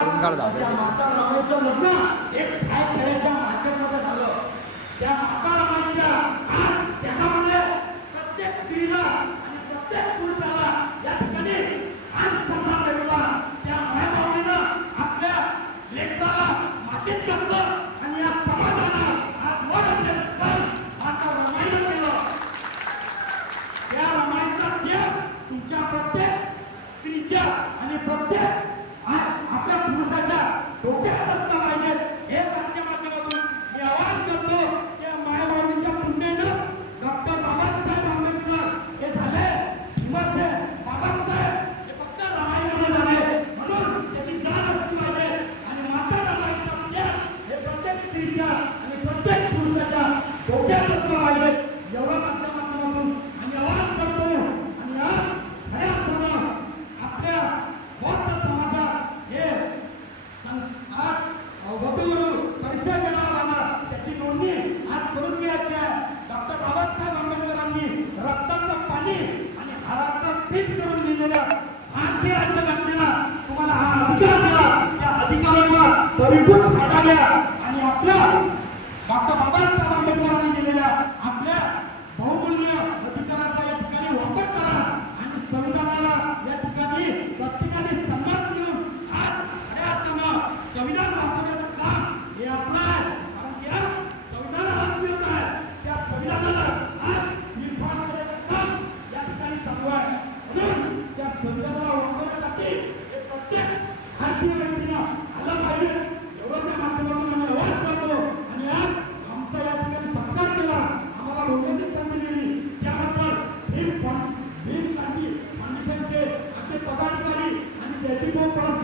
Yeah जाऊ त्या माता रामाचं लग्न एक काय खेळाच्या मार्केटमध्ये झालं त्या माता रामाच्या आज त्याच्यामध्ये प्रत्येक स्त्रीला आणि प्रत्येक पुरुषाला या ठिकाणी आज सन्मान मिळाला त्या मायबाईनं आपल्या लेकराला मातीत घातलं आणि या समाजाला आज वर आणण्याचं माता रमाईनं केलं त्या रमाईचा त्याग तुमच्या प्रत्येक स्त्रीच्या आणि प्रत्येक आ- आपल्या पुरुषाच्या डोक्यात असला पाहिजे हे आजच्या माध्यमातून मी आवाहन करतो त्या मायाबाईच्या पुण्यानं डॉक्टर बाबासाहेब आंबेडकर हे झाले हिमाचे बाबासाहेब हे फक्त रमाईमध्ये झाले म्हणून त्याची जाण असली पाहिजे आणि माता रमाईचा त्याग हे प्रत्येक स्त्रीच्या आणि प्रत्येक पुरुषाच्या डोक्यात असलं पाहिजे एवढा आजच्या माध्यमातून आणि आवाज करतो आणि आज खऱ्या अर्थानं आपल्या बौद्ध समाजात हे आज वधू परिचय देणार आला. त्याची नोंदणी आज करून घ्यायची आहे. डॉक्टर बाबासाहेब आंबेडकरांनी रक्ताचं पाणी आणि हाराचं पीठ करून दिलेल्या भारतीय राज्य परिपूर्ण आणि आपल्या डॉक्टर बाबासाहेब आंबेडकरांनी दिलेल्या आपल्या बहुमूल्य अधिकाराचा या ठिकाणी वापर करा आणि संविधानाला या ठिकाणी प्रत्येकाने सन्मान देऊन आज खऱ्या अर्थानं संविधान वाचवण्याचं काम हे आपलं आहे. कारण त्या संविधानाला आहे. त्या संविधानाला आज करण्याचं काम या ठिकाणी चालू आहे. म्हणून त्या संविधानाला वाचवण्यासाठी प्रत्येक भारतीय people from